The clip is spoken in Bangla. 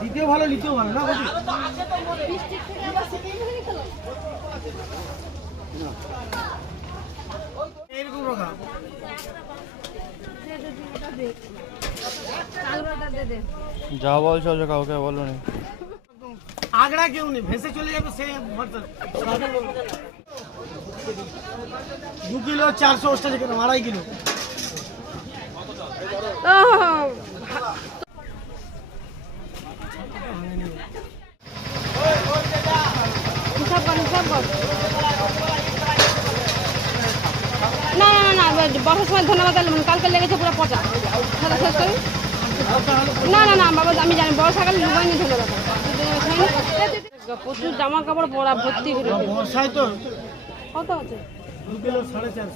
দ্বিতীয় ভালো নিতেও ভালো না বুঝলি? এইরকম রকম যা বলছো যে কাউকে বলো নি। আগড়া কেউ নেই, ভেসে চলে যাবে সে ভরসা। 2 কিলো 480 টাকা, 2.5 কিলো। না না না বর্ষার সময় ধন্যবাদ কালকে লেগেছে পুরো পচা সাদা শেষ করি। না না না বাবা আমি জানি বর্ষাকালে লুবাইনি ধন্যবাদ। প্রচুর জামা কাপড় পরা ভর্তি করে। বর্ষায় তো কত আছে? 2 কিলো 450।